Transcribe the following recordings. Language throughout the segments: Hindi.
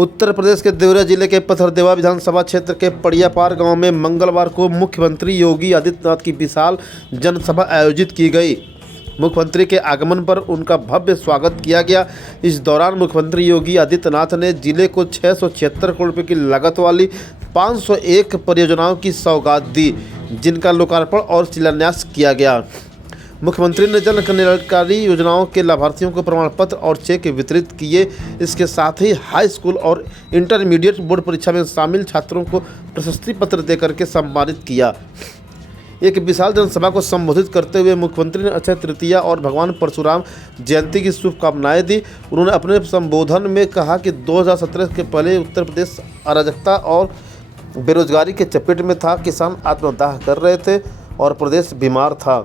उत्तर प्रदेश के देवरिया जिले के पथरदेवा विधानसभा क्षेत्र के पड़ियापार गांव में मंगलवार को मुख्यमंत्री योगी आदित्यनाथ की विशाल जनसभा आयोजित की गई। मुख्यमंत्री के आगमन पर उनका भव्य स्वागत किया गया। इस दौरान मुख्यमंत्री योगी आदित्यनाथ ने जिले को 676 करोड़ रुपये की लागत वाली 501 परियोजनाओं की सौगात दी, जिनका लोकार्पण और शिलान्यास किया गया। मुख्यमंत्री ने जन कल्याणकारी योजनाओं के लाभार्थियों को प्रमाण पत्र और चेक वितरित किए। इसके साथ ही हाई स्कूल और इंटरमीडिएट बोर्ड परीक्षा में शामिल छात्रों को प्रशस्ति पत्र देकर के सम्मानित किया। एक विशाल जनसभा को संबोधित करते हुए मुख्यमंत्री ने अक्षय तृतीया और भगवान परशुराम जयंती की शुभकामनाएं दी। उन्होंने अपने संबोधन में कहा कि 2017 के पहले उत्तर प्रदेश अराजकता और बेरोजगारी के चपेट में था, किसान आत्मदाह कर रहे थे और प्रदेश बीमार था।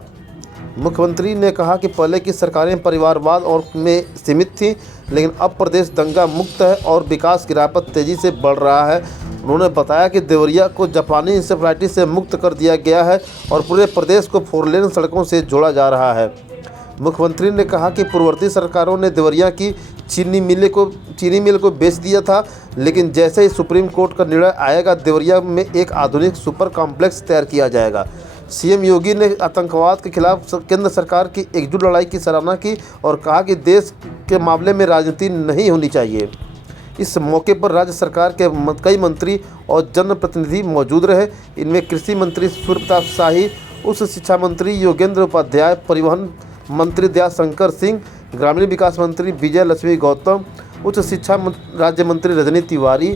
मुख्यमंत्री ने कहा कि पहले की सरकारें परिवारवाद और में सीमित थीं, लेकिन अब प्रदेश दंगा मुक्त है और विकास की राह पर तेज़ी से बढ़ रहा है। उन्होंने बताया कि देवरिया को जापानी इंसेफ्लाइटिस से मुक्त कर दिया गया है और पूरे प्रदेश को 4 लेन सड़कों से जोड़ा जा रहा है। मुख्यमंत्री ने कहा कि पूर्ववर्ती सरकारों ने देवरिया की चीनी मिल को बेच दिया था, लेकिन जैसे ही सुप्रीम कोर्ट का निर्णय आएगा, देवरिया में एक आधुनिक सुपर कॉम्प्लेक्स तैयार किया जाएगा। सीएम योगी ने आतंकवाद के खिलाफ केंद्र सरकार की एकजुट लड़ाई की सराहना की और कहा कि देश के मामले में राजनीति नहीं होनी चाहिए। इस मौके पर राज्य सरकार के कई मंत्री और जनप्रतिनिधि मौजूद रहे। इनमें कृषि मंत्री सूर्य प्रताप शाही, उच्च शिक्षा मंत्री योगेंद्र उपाध्याय, परिवहन मंत्री दयाशंकर सिंह, ग्रामीण विकास मंत्री विजय लक्ष्मी गौतम, उच्च शिक्षा राज्य मंत्री रजनी तिवारी,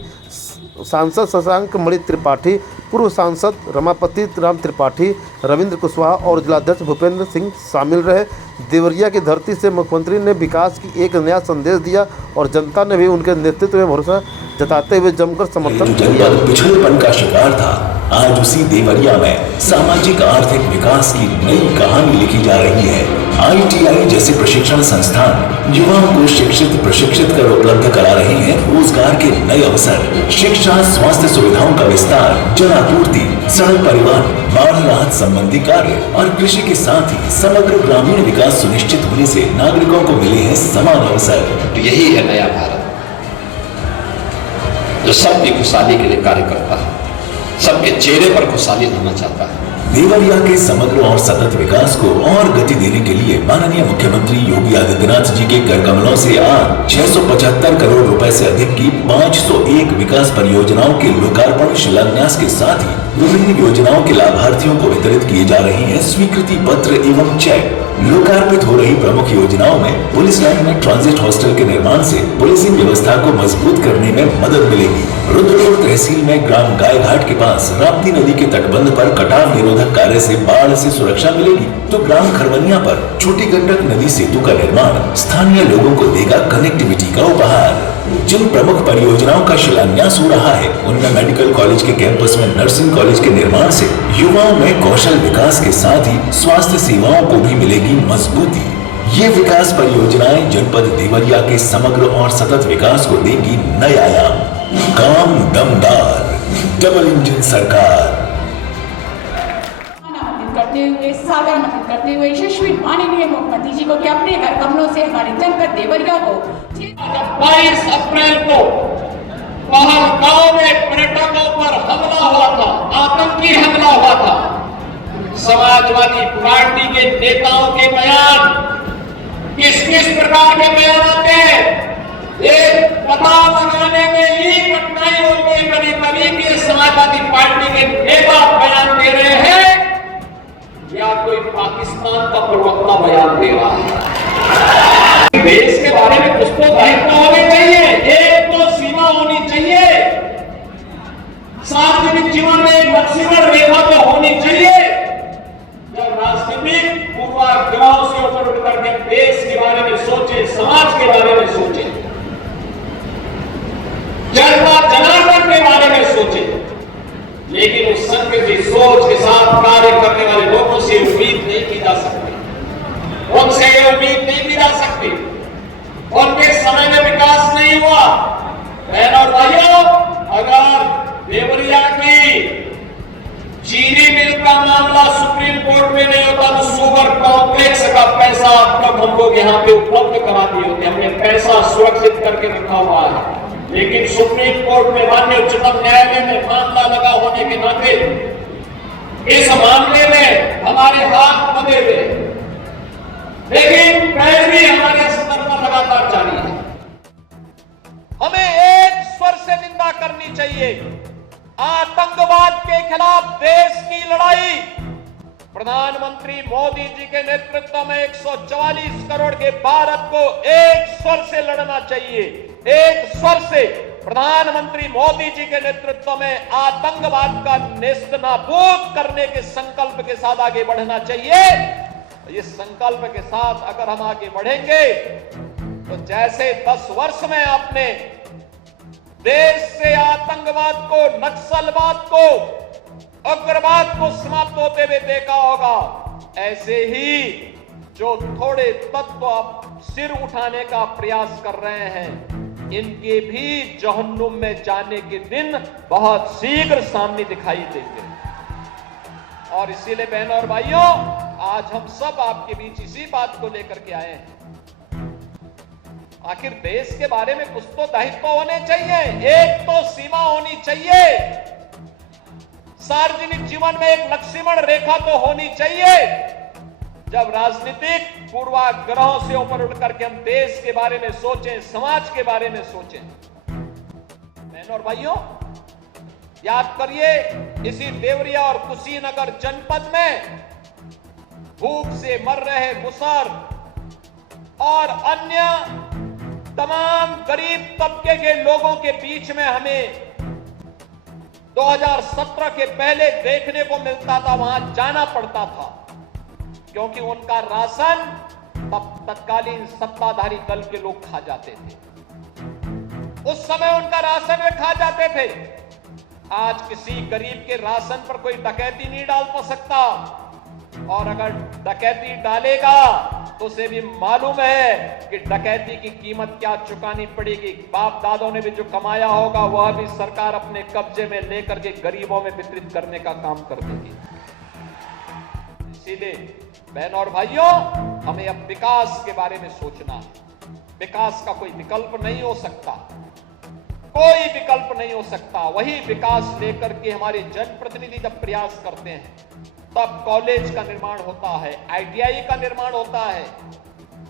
सांसद शशांक मणि त्रिपाठी, पूर्व सांसद रमापति राम त्रिपाठी, रविंद्र कुशवाहा और जिलाध्यक्ष भूपेंद्र सिंह शामिल रहे। देवरिया की धरती से मुख्यमंत्री ने विकास की एक नया संदेश दिया और जनता ने भी उनके नेतृत्व में भरोसा जताते हुए जमकर समर्थन किया। पिछड़ेपन का शिकार था, आज उसी देवरिया में सामाजिक आर्थिक विकास की नई कहानी लिखी जा रही है। ITI जैसे प्रशिक्षण संस्थान युवाओं को प्रशिक्षित कर उपलब्ध करा रहे हैं रोजगार के नए अवसर। शिक्षा, स्वास्थ्य सुविधाओं का विस्तार, जल आपूर्ति, सड़क परिवहन, बाढ़ राहत संबंधी कार्य और कृषि के साथ ही समग्र ग्रामीण विकास सुनिश्चित होने से नागरिकों को मिले हैं समान अवसर। यही है नया भारत, जो सबकी खुशहाली के लिए कार्य करता है, सबके चेहरे पर खुशहाली लाना चाहता है। देवरिया के समग्र और सतत विकास को और गति देने के लिए माननीय मुख्यमंत्री योगी आदित्यनाथ जी के कर कमलों से आज 675 करोड़ रुपए से अधिक की 501 विकास परियोजनाओं के लोकार्पण शिलान्यास के साथ ही विभिन्न योजनाओं के लाभार्थियों को वितरित किए जा रहे हैं स्वीकृति पत्र एवं चेक। लोकार्पित हो रही प्रमुख योजनाओं में पुलिस लाइन में ट्रांजिट हॉस्टल के निर्माण से पुलिसिंग व्यवस्था को मजबूत करने में मदद मिलेगी। रुद्रपुर तहसील में ग्राम गायघाट के पास राप्ती नदी के तटबंध पर कटाव निरोधक कार्य से बाढ़ से सुरक्षा मिलेगी, तो ग्राम खरवनिया पर छोटी गंडक नदी सेतु का निर्माण स्थानीय लोगों को देगा कनेक्टिविटी का उपहार। जिन प्रमुख परियोजनाओं का शिलान्यास हो रहा है, उनमें मेडिकल कॉलेज के कैंपस में नर्सिंग कॉलेज के निर्माण से युवाओं में कौशल विकास के साथ ही स्वास्थ्य सेवाओं को भी मिलेगी मजबूती। ये विकास परियोजनाएं जनपद देवरिया के समग्र और सतत विकास को देंगी नए आयाम। काम दमदार, डबल इंजन सरकार। सागर मंथन करते हुए यशस्वी माननीय मुख्यमंत्री जी को कि अपने घर कमलों से हमारे जनपद देवरिया को 22 अप्रैल को पहलगाम में पर्यटकों पर हमला हुआ था, आतंकी हमला हुआ था। समाजवादी पार्टी के नेताओं के बयान किस प्रकार के बयान आते हैं, एक पता लगाने में ही कठिनाई होती है। कभी के समाजवादी पार्टी के नेता बयान दे रहे हैं या कोई पाकिस्तान का प्रवक्ता बयान दे रहा है। देश के बारे में कुछ तो दायित्व होने चाहिए, एक तो सीमा होनी चाहिए, सार्वजनिक जीवन में एक लक्ष्मण रेखा तो होनी चाहिए। जब राजनीतिक पूर्वाग्रहों से ऊपर उठ करके देश के बारे में सोचे, समाज के बारे में सोचे, जनता जनार्दन के बारे में सोचे, लेकिन उस संस्कृति सोच के साथ कार्य करने वाले लोगों से उम्मीद नहीं की जा सकती, उनसे उम्मीद नहीं की जा सकती। उनके समय में विकास नहीं हुआ। बहनों और भाइयों, अगर देवरिया की चीनी मिल का मामला सुप्रीम कोर्ट में नहीं होता तो सुपर कॉम्प्लेक्स का पैसा अब तक हमको यहाँ पे उपलब्ध करा दिए होते। हमने पैसा सुरक्षित करके रखा हुआ है। लेकिन सुप्रीम कोर्ट में, माननीय उच्चतम न्यायालय में मामला लगा होने के नाते इस मामले में हमारे हाथ बंधे हुए, लेकिन पैरवी हमारे स्तर पर लगातार जारी है। हमें एक स्वर से निंदा करनी चाहिए। आतंकवाद के खिलाफ देश की लड़ाई प्रधानमंत्री मोदी जी के नेतृत्व में 144 करोड़ के भारत को एक स्वर से लड़ना चाहिए। एक स्वर से प्रधानमंत्री मोदी जी के नेतृत्व में आतंकवाद का नेस्तनाबूद करने के संकल्प के साथ आगे बढ़ना चाहिए। इस संकल्प के साथ अगर हम आगे बढ़ेंगे तो जैसे 10 वर्ष में आपने देश से आतंकवाद को, नक्सलवाद को, उग्रवाद को समाप्त होते हुए देखा होगा, ऐसे ही जो थोड़े तत्व आप सिर उठाने का प्रयास कर रहे हैं, इनके भी जहन्नुम में जाने के दिन बहुत शीघ्र सामने दिखाई देंगे। और इसीलिए बहनों और भाइयों, आज हम सब आपके बीच इसी बात को लेकर के आए हैं। आखिर देश के बारे में कुछ तो दायित्व होने चाहिए, एक तो सीमा होनी चाहिए, सार्वजनिक जीवन में एक लक्ष्मण रेखा तो होनी चाहिए। जब राजनीतिक पूर्वाग्रहों से ऊपर उठ करके हम देश के बारे में सोचें, समाज के बारे में सोचें। बहनों और भाइयों, याद करिए, इसी देवरिया और कुशीनगर जनपद में भूख से मर रहे मुसर और अन्य तमाम गरीब तबके के लोगों के बीच में हमें 2017 के पहले देखने को मिलता था, वहां जाना पड़ता था, क्योंकि उनका राशन तब तत्कालीन सत्ताधारी दल के लोग खा जाते थे। उस समय उनका राशन वे खा जाते थे। आज किसी गरीब के राशन पर कोई डकैती नहीं डाल सकता, और अगर डकैती डालेगा तो उसे भी मालूम है कि डकैती की कीमत क्या चुकानी पड़ेगी। बाप दादों ने भी जो कमाया होगा वह भी सरकार अपने कब्जे में लेकर के गरीबों में वितरित करने का काम कर देगी। इसीलिए बहनों और भाइयों, हमें अब विकास के बारे में सोचना है। विकास का कोई विकल्प नहीं हो सकता, कोई विकल्प नहीं हो सकता। वही विकास लेकर के हमारे जनप्रतिनिधि जब प्रयास करते हैं, तब कॉलेज का निर्माण होता है, ITI का निर्माण होता है।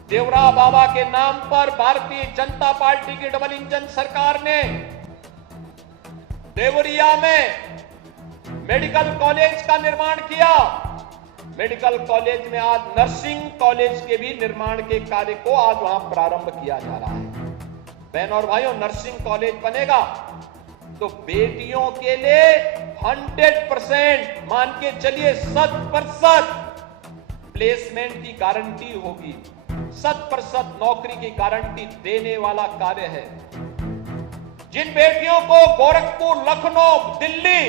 देवरा बाबा के नाम पर भारतीय जनता पार्टी की डबल इंजन सरकार ने देवरिया में मेडिकल कॉलेज का निर्माण किया। मेडिकल कॉलेज में आज नर्सिंग कॉलेज के भी निर्माण के कार्य को आज वहां प्रारंभ किया जा रहा है। बहनों और भाइयों, नर्सिंग कॉलेज बनेगा तो बेटियों के लिए 100%, मान के चलिए 100% प्लेसमेंट की गारंटी होगी, 100% नौकरी की गारंटी देने वाला कार्य है। जिन बेटियों को गोरखपुर, लखनऊ, दिल्ली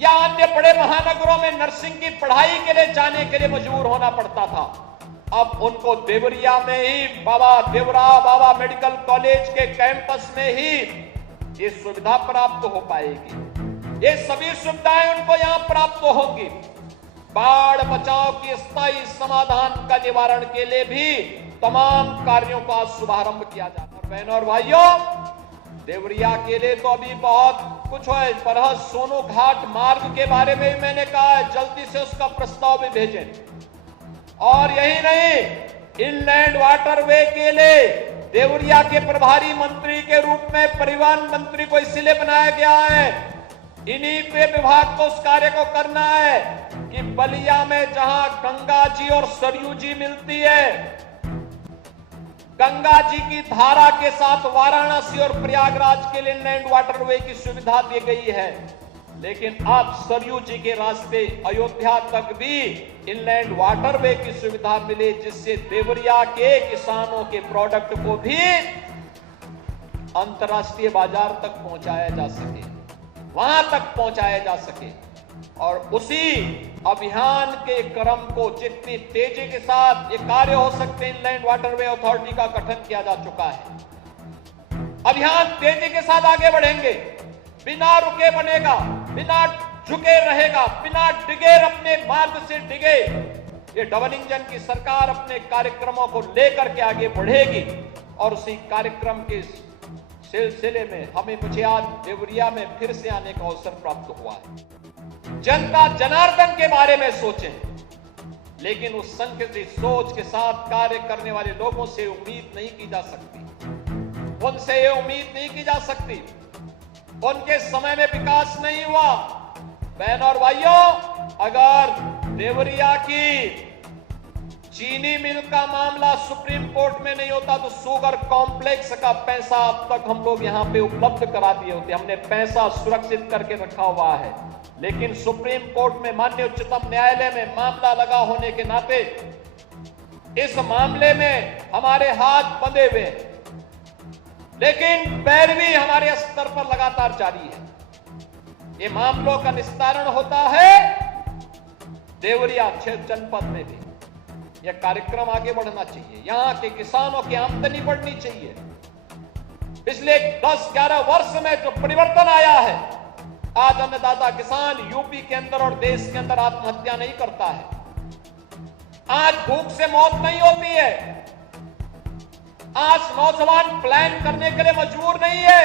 या अन्य बड़े महानगरों में नर्सिंग की पढ़ाई के लिए जाने के लिए मजबूर होना पड़ता था, अब उनको देवरिया में ही देवरा बाबा मेडिकल कॉलेज के कैंपस में ही ये सुविधा प्राप्त हो पाएगी। ये सभी सुविधाएं उनको यहां प्राप्त होंगी। बाढ़ बचाव की स्थायी समाधान का निवारण के लिए भी तमाम कार्यों का शुभारंभ किया जाता है। बहनों और भाइयों, देवरिया के लिए तो अभी बहुत कुछ है, पर सोनू घाट मार्ग के बारे में भी मैंने कहा है, जल्दी से उसका प्रस्ताव भी भेजें। और यही नहीं, इनलैंड वाटरवे के लिए देवरिया के प्रभारी मंत्री के रूप में परिवहन मंत्री को इसलिए बनाया गया है, इन्हीं पे विभाग को उस कार्य को करना है कि बलिया में जहां गंगा जी और सरयू जी मिलती है, गंगा जी की धारा के साथ वाराणसी और प्रयागराज के लिए इनलैंड वाटरवे की सुविधा दी गई है, लेकिन अब सरयू जी के रास्ते अयोध्या तक भी इनलैंड वाटरवे की सुविधा मिले, जिससे देवरिया के किसानों के प्रोडक्ट को भी अंतर्राष्ट्रीय बाजार तक पहुंचाया जा सके, वहां तक पहुंचाया जा सके। और उसी अभियान के क्रम को जितनी तेजी के साथ ये कार्य हो सकते हैं, इनलैंड वाटरवे अथॉरिटी का गठन किया जा चुका है। अभियान तेजी के साथ आगे बढ़ेंगे, बिना रुके बनेगा, बिना झुके रहेगा, बिना डिगे अपने मार्ग से डिगे। ये डबल इंजन की सरकार अपने कार्यक्रमों को लेकर के आगे बढ़ेगी और उसी कार्यक्रम के सिलसिले में मुझे आज देवरिया में फिर से आने का अवसर प्राप्त हुआ है। जनता जनार्दन के बारे में सोचें, लेकिन उस संकुचित सोच के साथ कार्य करने वाले लोगों से उम्मीद नहीं की जा सकती। उनसे ये उम्मीद नहीं की जा सकती। उनके समय में विकास नहीं हुआ। बहनों और भाइयों, अगर देवरिया की चीनी मिल का मामला सुप्रीम कोर्ट में नहीं होता तो शुगर कॉम्प्लेक्स का पैसा अब तक हम लोग यहां पे उपलब्ध करा दिए होते। हमने पैसा सुरक्षित करके रखा हुआ है, लेकिन सुप्रीम कोर्ट में माननीय उच्चतम न्यायालय में मामला लगा होने के नाते इस मामले में हमारे हाथ बंधे हुए हैं, लेकिन पैरवी हमारे स्तर पर लगातार जारी है। ये मामलों का निस्तारण होता है देवरिया क्षेत्र जनपद में भी। यह कार्यक्रम आगे बढ़ना चाहिए। यहां के किसानों की आमदनी बढ़नी चाहिए। पिछले 10-11 वर्ष में जो परिवर्तन आया है, आज अन्नदाता किसान यूपी के अंदर और देश के अंदर आत्महत्या नहीं करता है। आज भूख से मौत नहीं होती है। आज नौजवान प्लान करने के लिए मजबूर नहीं है।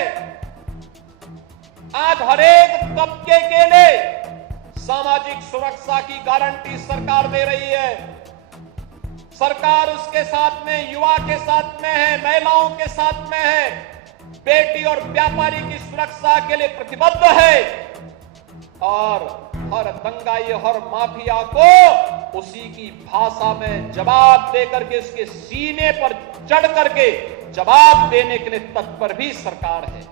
आज हर एक तबके के लिए सामाजिक सुरक्षा की गारंटी सरकार दे रही है। सरकार उसके साथ में, युवा के साथ में है, महिलाओं के साथ में है, बेटी और व्यापारी की सुरक्षा के लिए प्रतिबद्ध है और हर दंगाई, हर माफिया को उसी की भाषा में जवाब देकर के उसके सीने पर चढ़ करके जवाब देने के लिए तत्पर भी सरकार है।